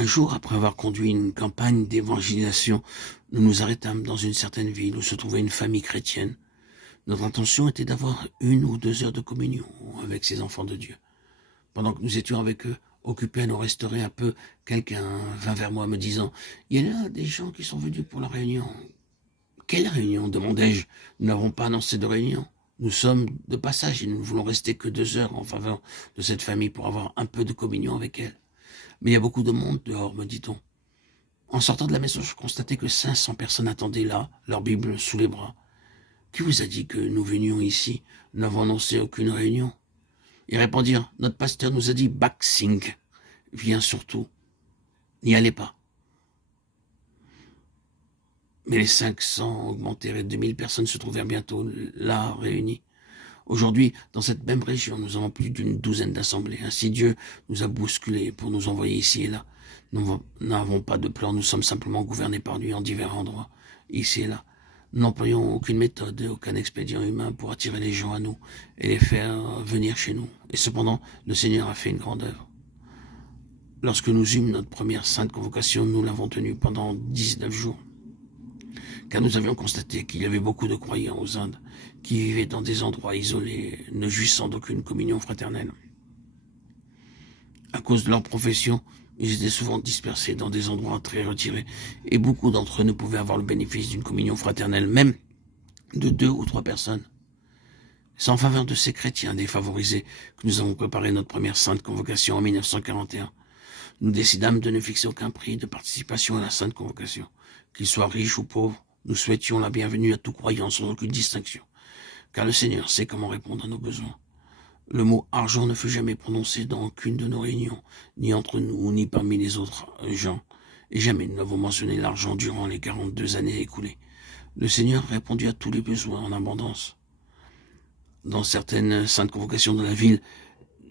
Un jour, après avoir conduit une campagne d'évangélisation, nous nous arrêtâmes dans une certaine ville où se trouvait une famille chrétienne. Notre intention était d'avoir 1 ou 2 heures de communion avec ces enfants de Dieu. Pendant que nous étions avec eux, occupés à nous restaurer un peu, quelqu'un vint vers moi me disant « Il y a là des gens qui sont venus pour la réunion. » « Quelle réunion ?» demandai-je. « Nous n'avons pas annoncé de réunion. Nous sommes de passage et nous ne voulons rester que 2 heures en faveur de cette famille pour avoir un peu de communion avec elle. » « Mais il y a beaucoup de monde dehors, me dit-on. » En sortant de la maison, je constatais que 500 personnes attendaient là, leur Bible sous les bras. « Qui vous a dit que nous venions ici? Nous n'avons annoncé aucune réunion. » Ils répondirent, « Notre pasteur nous a dit Baksing. Viens surtout. N'y allez pas. » Mais les 500 augmentèrent et 2000 personnes se trouvèrent bientôt là réunies. Aujourd'hui, dans cette même région, nous avons plus d'12 d'assemblées. Ainsi, Dieu nous a bousculés pour nous envoyer ici et là. Nous n'avons pas de plan, nous sommes simplement gouvernés par lui en divers endroits, ici et là. Nous n'employons aucune méthode, aucun expédient humain pour attirer les gens à nous et les faire venir chez nous. Et cependant, le Seigneur a fait une grande œuvre. Lorsque nous eûmes notre première sainte convocation, nous l'avons tenue pendant 19 jours. Car nous avions constaté qu'il y avait beaucoup de croyants aux Indes qui vivaient dans des endroits isolés, ne jouissant d'aucune communion fraternelle. À cause de leur profession, ils étaient souvent dispersés dans des endroits très retirés, et beaucoup d'entre eux ne pouvaient avoir le bénéfice d'une communion fraternelle, même de 2 ou 3 personnes. C'est en faveur de ces chrétiens défavorisés que nous avons préparé notre première sainte convocation en 1941. Nous décidâmes de ne fixer aucun prix de participation à la sainte convocation. Qu'ils soient riches ou pauvres, nous souhaitions la bienvenue à tout croyant sans aucune distinction, car le Seigneur sait comment répondre à nos besoins. Le mot « argent » ne fut jamais prononcé dans aucune de nos réunions, ni entre nous, ni parmi les autres gens, et jamais nous n'avons mentionné l'argent durant les 42 années écoulées. Le Seigneur répondit à tous les besoins en abondance. Dans certaines saintes convocations de la ville,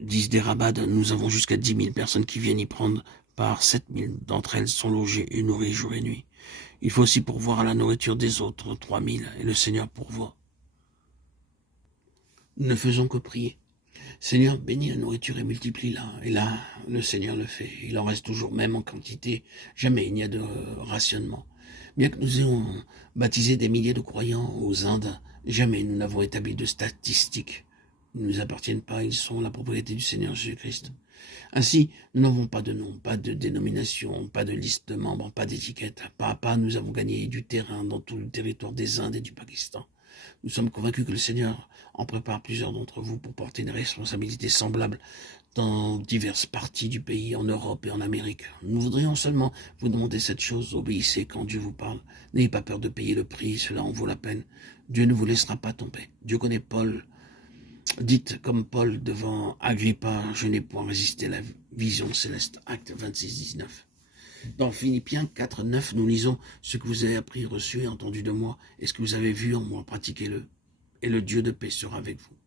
disent des rabbats, nous avons jusqu'à 10 000 personnes qui viennent y prendre part. 7 000 d'entre elles sont logées et nourries jour et nuit. Il faut aussi pourvoir à la nourriture des autres, 3 000, et le Seigneur pourvoit. Nous ne faisons que prier. Seigneur, bénis la nourriture et multiplie-la. Et là, le Seigneur le fait. Il en reste toujours, même en quantité. Jamais il n'y a de rationnement. Bien que nous ayons baptisé des milliers de croyants aux Indes, jamais nous n'avons établi de statistiques. Ils ne nous appartiennent pas, ils sont la propriété du Seigneur Jésus-Christ. Ainsi, nous n'avons pas de nom, pas de dénomination, pas de liste de membres, pas d'étiquette. Pas à pas, nous avons gagné du terrain dans tout le territoire des Indes et du Pakistan. Nous sommes convaincus que le Seigneur en prépare plusieurs d'entre vous pour porter une responsabilité semblable dans diverses parties du pays, en Europe et en Amérique. Nous voudrions seulement vous demander cette chose, obéissez quand Dieu vous parle. N'ayez pas peur de payer le prix, cela en vaut la peine. Dieu ne vous laissera pas tomber. Dieu connaît Paul. Dites comme Paul devant Agrippa, je n'ai point résisté à la vision céleste. Acte 26, 19. Dans Philippiens 4, 9, nous lisons « Ce que vous avez appris, reçu et entendu de moi, et ce que vous avez vu en moi, pratiquez-le, et le Dieu de paix sera avec vous. »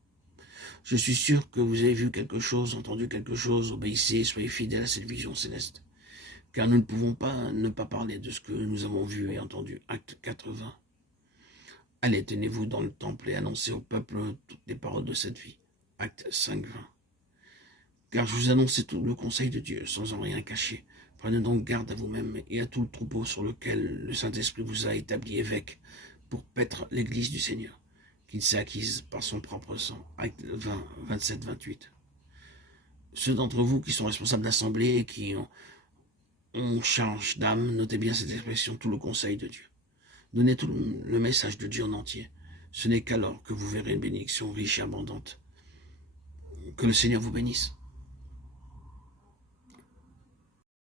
Je suis sûr que vous avez vu quelque chose, entendu quelque chose, obéissez, soyez fidèles à cette vision céleste. Car nous ne pouvons pas ne pas parler de ce que nous avons vu et entendu. Acte 80. Allez, tenez-vous dans le temple et annoncez au peuple toutes les paroles de cette vie. Acte 5, 20. Car je vous annonce tout le conseil de Dieu, sans en rien cacher. Prenez donc garde à vous-même et à tout le troupeau sur lequel le Saint-Esprit vous a établi évêque pour paître l'Église du Seigneur, qu'il s'est acquise par son propre sang. Acte 20, 27, 28. Ceux d'entre vous qui sont responsables d'assemblée et qui ont charge d'âme, notez bien cette expression, tout le conseil de Dieu. Donnez tout le message de Dieu en entier. Ce n'est qu'alors que vous verrez une bénédiction riche et abondante. Que le Seigneur vous bénisse.